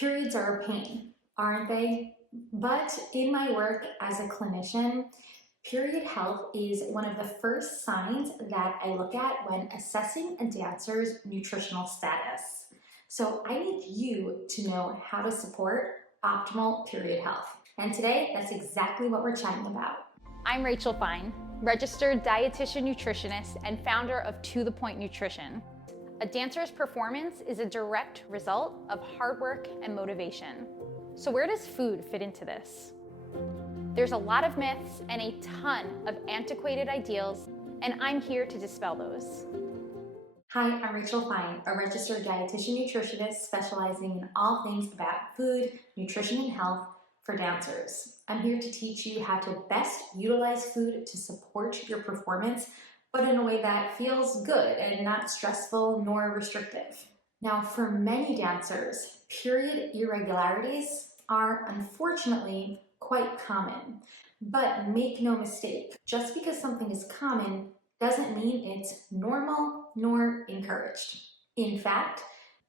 Periods are a pain, aren't they? But in my work as a clinician, period health is one of the first signs that I look at when assessing a dancer's nutritional status. So I need you to know how to support optimal period health. And today, that's exactly what we're chatting about. I'm Rachel Fine, registered dietitian nutritionist and founder of To The Point Nutrition. A dancer's performance is a direct result of hard work and motivation. So where does food fit into this? There's a lot of myths and a ton of antiquated ideals, and I'm here to dispel those. Hi, I'm Rachel Fine, a registered dietitian nutritionist specializing in all things about food, nutrition, and health for dancers. I'm here to teach you how to best utilize food to support your performance, but in a way that feels good and not stressful nor restrictive. Now, for many dancers, period irregularities are unfortunately quite common. But make no mistake, just because something is common doesn't mean it's normal nor encouraged. In fact,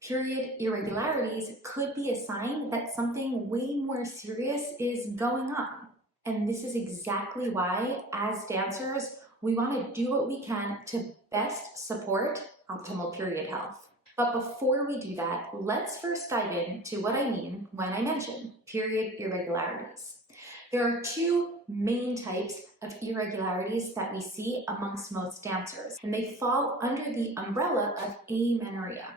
period irregularities could be a sign that something way more serious is going on. And this is exactly why, as dancers, we want to do what we can to best support optimal period health. But before we do that, let's first dive into what I mean when I mention period irregularities. There are two main types of irregularities that we see amongst most dancers, and they fall under the umbrella of amenorrhea.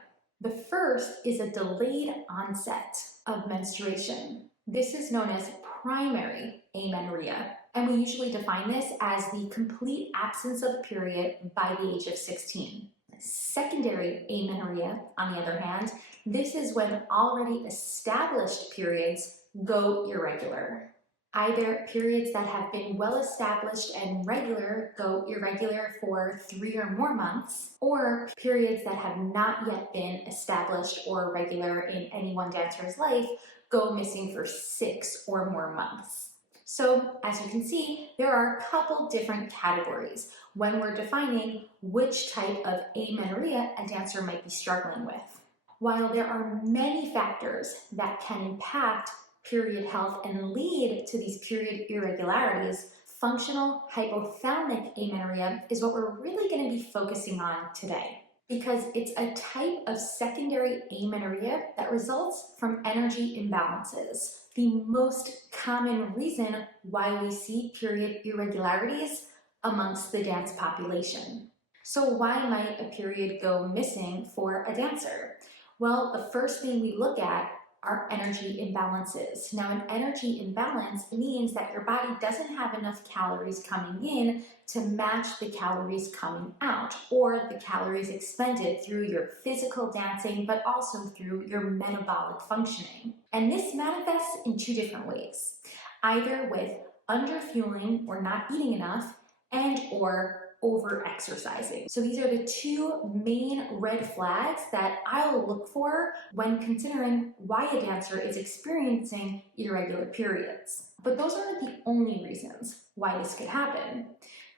The first is a delayed onset of menstruation. This is known as primary amenorrhea, and we usually define this as the complete absence of a period by the age of 16. Secondary amenorrhea, on the other hand, this is when already established periods go irregular. Either periods that have been well established and regular go irregular for 3 or more months, or periods that have not yet been established or regular in any one dancer's life go missing for 6 or more months. So, as you can see, there are a couple different categories when we're defining which type of amenorrhea a dancer might be struggling with. While there are many factors that can impact period health and lead to these period irregularities, functional hypothalamic amenorrhea is what we're really going to be focusing on today, because it's a type of secondary amenorrhea that results from energy imbalances, the most common reason why we see period irregularities amongst the dance population. So why might a period go missing for a dancer? Well, the first thing we look at are energy imbalances. Now, an energy imbalance means that your body doesn't have enough calories coming in to match the calories coming out, or the calories expended through your physical dancing, but also through your metabolic functioning. And this manifests in two different ways, either with underfueling or not eating enough, and or over-exercising. So these are the two main red flags that I'll look for when considering why a dancer is experiencing irregular periods. But those aren't the only reasons why this could happen.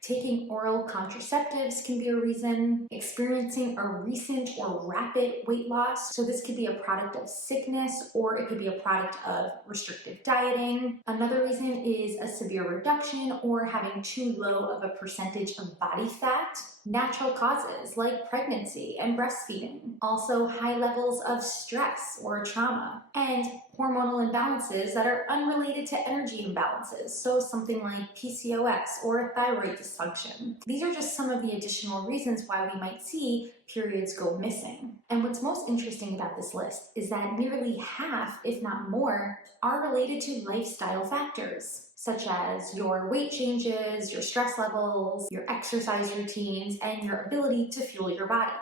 Taking oral contraceptives can be a reason, experiencing a recent or rapid weight loss. So this could be a product of sickness, or it could be a product of restrictive dieting. Another reason is a severe reduction or having too low of a percentage of body fat. Natural causes like pregnancy and breastfeeding. Also high levels of stress or trauma. And hormonal imbalances that are unrelated to energy imbalances, so something like PCOS or thyroid dysfunction. These are just some of the additional reasons why we might see periods go missing. And what's most interesting about this list is that nearly half, if not more, are related to lifestyle factors, such as your weight changes, your stress levels, your exercise routines, and your ability to fuel your body.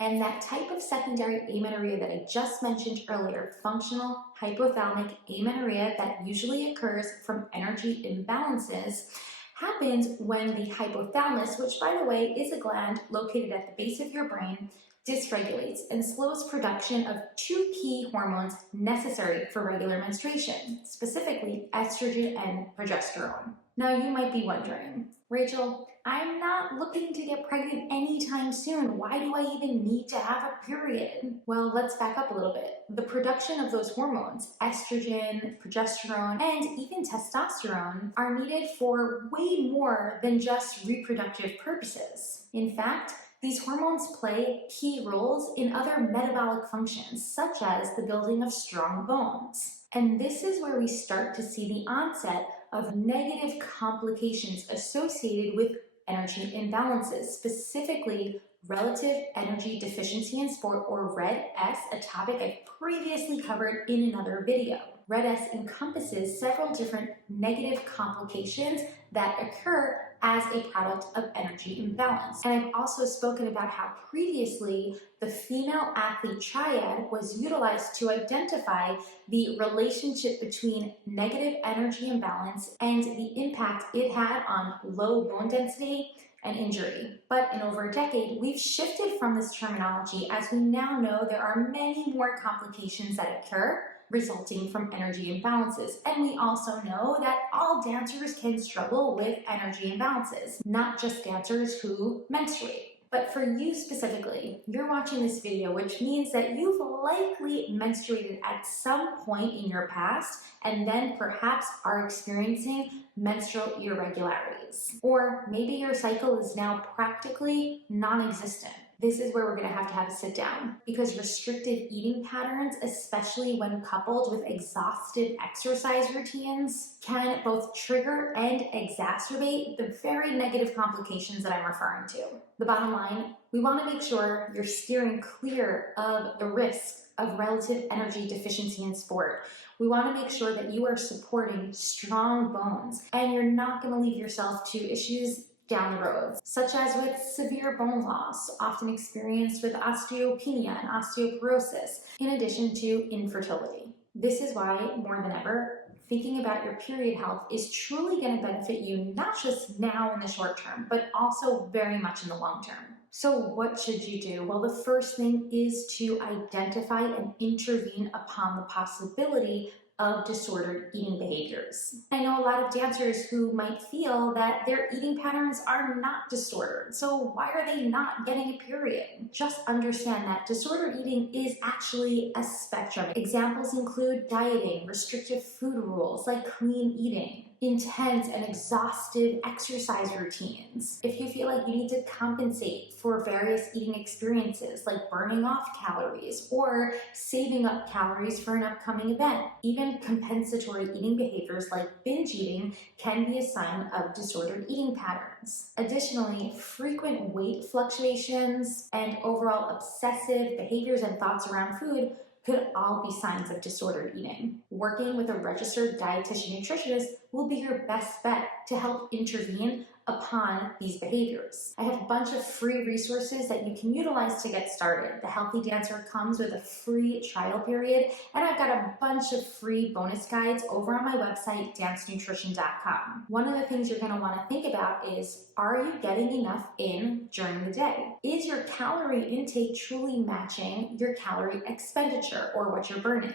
And that type of secondary amenorrhea that I just mentioned earlier, functional hypothalamic amenorrhea that usually occurs from energy imbalances, happens when the hypothalamus, which by the way is a gland located at the base of your brain, dysregulates and slows production of two key hormones necessary for regular menstruation, specifically estrogen and progesterone. Now you might be wondering, Rachel, I'm not looking to get pregnant anytime soon. Why do I even need to have a period? Well, let's back up a little bit. The production of those hormones, estrogen, progesterone, and even testosterone, are needed for way more than just reproductive purposes. In fact, these hormones play key roles in other metabolic functions, such as the building of strong bones. And this is where we start to see the onset of negative complications associated with energy imbalances, specifically relative energy deficiency in sport, or RED-S, a topic I previously covered in another video. RED-S encompasses several different negative complications that occur as a product of energy imbalance. And I've also spoken about how previously the female athlete triad was utilized to identify the relationship between negative energy imbalance and the impact it had on low bone density and injury. But in over a decade, we've shifted from this terminology, as we now know there are many more complications that occur resulting from energy imbalances. And we also know that all dancers can struggle with energy imbalances, not just dancers who menstruate. But for you specifically, you're watching this video, which means that you've likely menstruated at some point in your past and then perhaps are experiencing menstrual irregularities. Or maybe your cycle is now practically non-existent. This is where we're going to have a sit down, because restrictive eating patterns, especially when coupled with exhaustive exercise routines, can both trigger and exacerbate the very negative complications that I'm referring to. The bottom line, we want to make sure you're steering clear of the risk of relative energy deficiency in sport. We want to make sure that you are supporting strong bones and you're not going to leave yourself to issues down the road, such as with severe bone loss, often experienced with osteopenia and osteoporosis, in addition to infertility. This is why, more than ever, thinking about your period health is truly going to benefit you, not just now in the short term, but also very much in the long term. So what should you do? Well, the first thing is to identify and intervene upon the possibility of disordered eating behaviors. I know a lot of dancers who might feel that their eating patterns are not disordered, so why are they not getting a period? Just understand that disordered eating is actually a spectrum. Examples include dieting, restrictive food rules like clean eating, intense and exhaustive exercise routines. If you feel like you need to compensate for various eating experiences like burning off calories or saving up calories for an upcoming event, even compensatory eating behaviors like binge eating can be a sign of disordered eating patterns. Additionally, frequent weight fluctuations and overall obsessive behaviors and thoughts around food could all be signs of disordered eating. Working with a registered dietitian nutritionist will be your best bet to help intervene upon these behaviors. I have a bunch of free resources that you can utilize to get started. The Healthy Dancer comes with a free trial period, and I've got a bunch of free bonus guides over on my website, dancenutrition.com. One of the things you're going to want to think about is, are you getting enough in during the day? Is your calorie intake truly matching your calorie expenditure, or what you're burning?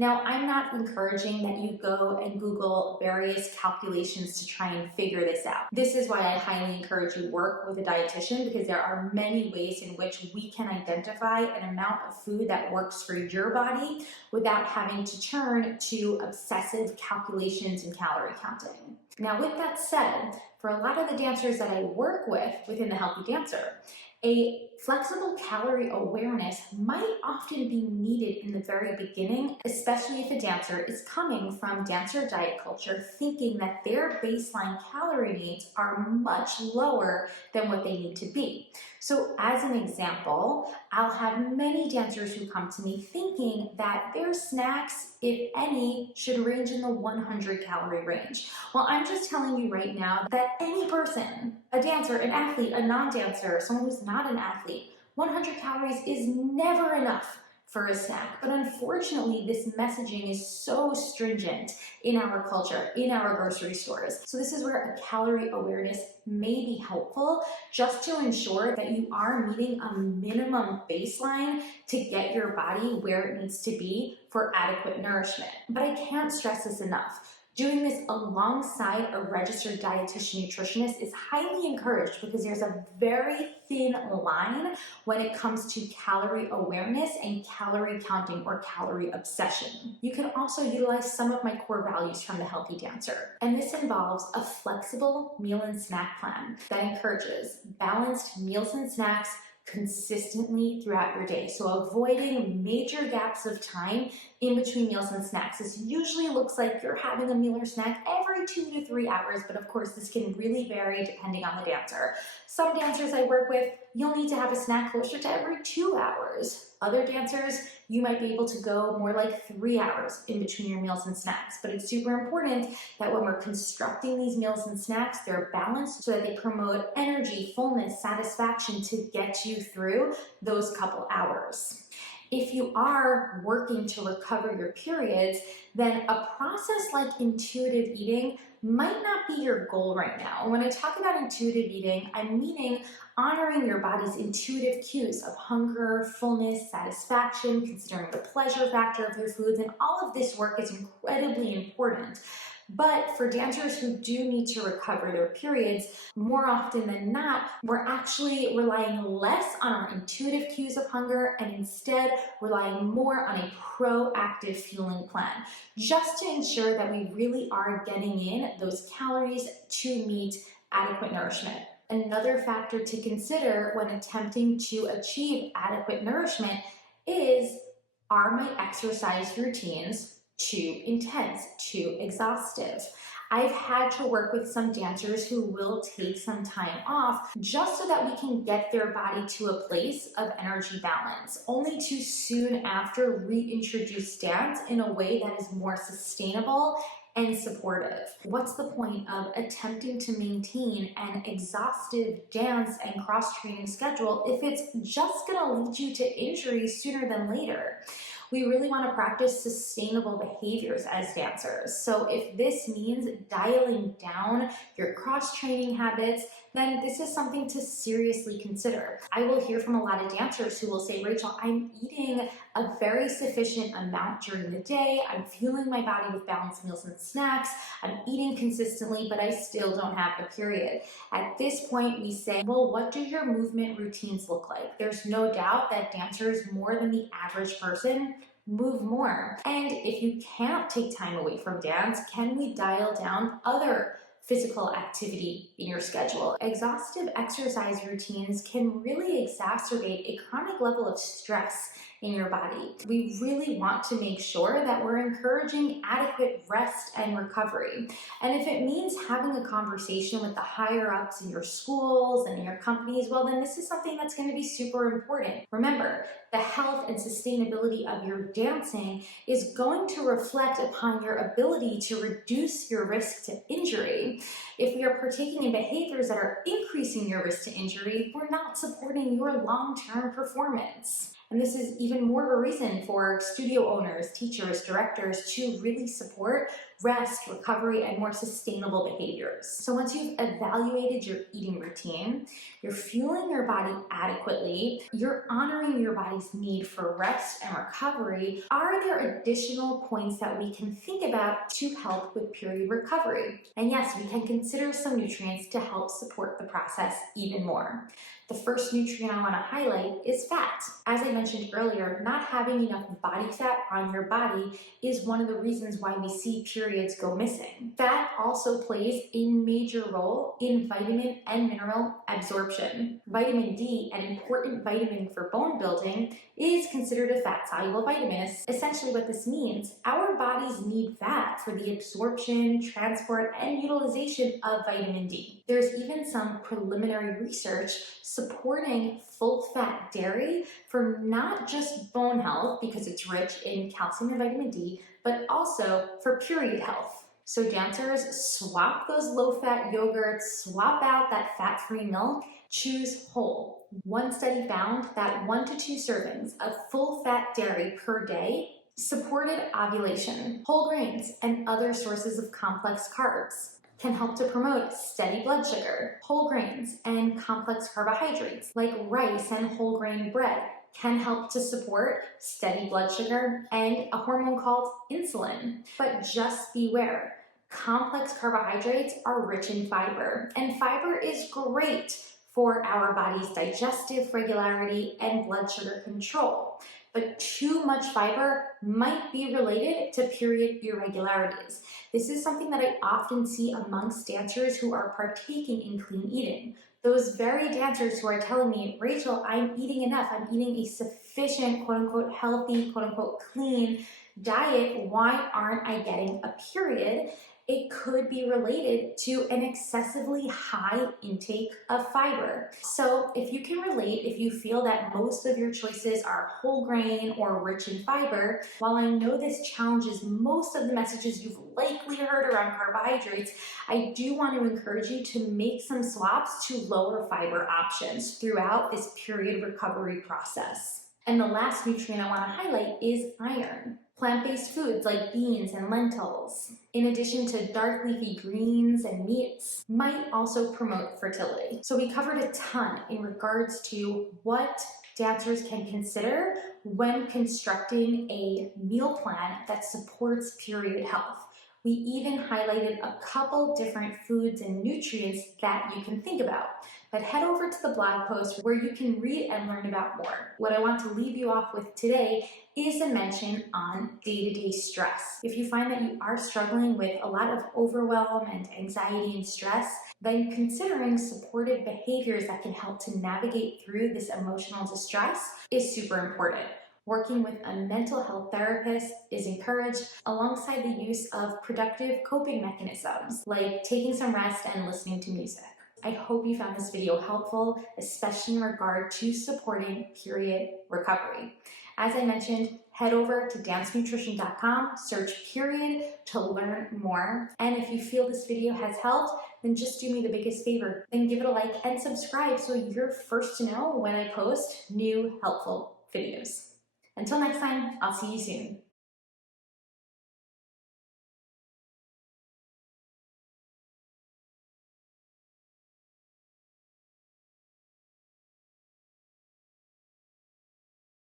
Now, I'm not encouraging that you go and Google various calculations to try and figure this out. This is why I highly encourage you work with a dietitian, because there are many ways in which we can identify an amount of food that works for your body without having to turn to obsessive calculations and calorie counting. Now, with that said, for a lot of the dancers that I work with within the Healthy Dancer, a flexible calorie awareness might often be needed in the very beginning, especially if a dancer is coming from dancer diet culture thinking that their baseline calorie needs are much lower than what they need to be. So as an example, I'll have many dancers who come to me thinking that their snacks, if any, should range in the 100 calorie range. Well, I'm just telling you right now that any person, a dancer, an athlete, a non-dancer, someone who's not an athlete, 100 calories is never enough for a snack. But unfortunately, this messaging is so stringent in our culture, in our grocery stores. So this is where a calorie awareness may be helpful, just to ensure that you are meeting a minimum baseline to get your body where it needs to be for adequate nourishment. But I can't stress this enough. Doing this alongside a registered dietitian nutritionist is highly encouraged because there's a very thin line when it comes to calorie awareness and calorie counting or calorie obsession. You can also utilize some of my core values from the Healthy Dancer, and this involves a flexible meal and snack plan that encourages balanced meals and snacks consistently throughout your day. So avoiding major gaps of time in between meals and snacks. This usually looks like you're having a meal or snack every 2 to 3 hours, but of course this can really vary depending on the dancer. Some dancers I work with, you'll need to have a snack closer to every 2 hours. Other dancers, you might be able to go more like 3 hours in between your meals and snacks. But it's super important that when we're constructing these meals and snacks, they're balanced so that they promote energy, fullness, satisfaction to get you through those couple hours. If you are working to recover your periods, then a process like intuitive eating might not be your goal right now. When I talk about intuitive eating, I'm meaning honoring your body's intuitive cues of hunger, fullness, satisfaction, considering the pleasure factor of your foods, and all of this work is incredibly important. But for dancers who do need to recover their periods, more often than not, we're actually relying less on our intuitive cues of hunger and instead relying more on a proactive fueling plan, just to ensure that we really are getting in those calories to meet adequate nourishment. Another factor to consider when attempting to achieve adequate nourishment is, are my exercise routines too intense, too exhaustive? I've had to work with some dancers who will take some time off just so that we can get their body to a place of energy balance, only to soon after reintroduce dance in a way that is more sustainable and supportive. What's the point of attempting to maintain an exhaustive dance and cross-training schedule if it's just gonna lead you to injury sooner than later? We really want to practice sustainable behaviors as dancers. So if this means dialing down your cross-training habits, then this is something to seriously consider. I will hear from a lot of dancers who will say, Rachel, I'm eating a very sufficient amount during the day. I'm fueling my body with balanced meals and snacks. I'm eating consistently, but I still don't have a period. At this point, we say, well, what do your movement routines look like? There's no doubt that dancers, more than the average person, move more. And if you can't take time away from dance, can we dial down other physical activity in your schedule? Exhaustive exercise routines can really exacerbate a chronic level of stress in your body. We really want to make sure that we're encouraging adequate rest and recovery. And if it means having a conversation with the higher ups in your schools and in your companies, well, then this is something that's going to be super important. Remember, the health and sustainability of your dancing is going to reflect upon your ability to reduce your risk to injury. If we are partaking in behaviors that are increasing your risk to injury, we're not supporting your long-term performance. And this is even more of a reason for studio owners, teachers, directors to really support rest, recovery, and more sustainable behaviors. So once you've evaluated your eating routine, you're fueling your body adequately, you're honoring your body's need for rest and recovery, are there additional points that we can think about to help with period recovery? And yes, we can consider some nutrients to help support the process even more. The first nutrient I want to highlight is fat. As I mentioned earlier, not having enough body fat on your body is one of the reasons why we see periods go missing. Fat also plays a major role in vitamin and mineral absorption. Vitamin D, an important vitamin for bone building, is considered a fat-soluble vitamin. Essentially what this means, our bodies need fat for the absorption, transport, and utilization of vitamin D. There's even some preliminary research supporting full-fat dairy for not just bone health, because it's rich in calcium and vitamin D, but also for period health. So dancers, swap those low-fat yogurts, swap out that fat-free milk, choose whole. One study found that 1 to 2 servings of full-fat dairy per day supported ovulation. Whole grains and other sources of complex carbs can help to promote steady blood sugar. Whole grains and complex carbohydrates like rice and whole grain bread can help to support steady blood sugar and a hormone called insulin. But just beware, Complex carbohydrates are rich in fiber, and fiber is great for our body's digestive regularity and blood sugar control. But too much fiber might be related to period irregularities. This is something that I often see amongst dancers who are partaking in clean eating. Those very dancers who are telling me, Rachel, I'm eating enough, I'm eating a sufficient, quote unquote, healthy, quote unquote, clean diet, why aren't I getting a period? It could be related to an excessively high intake of fiber. So if you can relate, if you feel that most of your choices are whole grain or rich in fiber, while I know this challenges most of the messages you've likely heard around carbohydrates, I do want to encourage you to make some swaps to lower fiber options throughout this period recovery process. And the last nutrient I want to highlight is iron. Plant-based foods like beans and lentils, in addition to dark leafy greens and meats, might also promote fertility. So we covered a ton in regards to what dancers can consider when constructing a meal plan that supports period health. We even highlighted a couple different foods and nutrients that you can think about. But head over to the blog post where you can read and learn about more. What I want to leave you off with today is a mention on day-to-day stress. If you find that you are struggling with a lot of overwhelm and anxiety and stress, then considering supportive behaviors that can help to navigate through this emotional distress is super important. Working with a mental health therapist is encouraged alongside the use of productive coping mechanisms like taking some rest and listening to music. I hope you found this video helpful, especially in regard to supporting period recovery. As I mentioned, head over to dancenutrition.com, search period to learn more. And if you feel this video has helped, then just do me the biggest favor. Then give it a like and subscribe so you're first to know when I post new helpful videos. Until next time, I'll see you soon.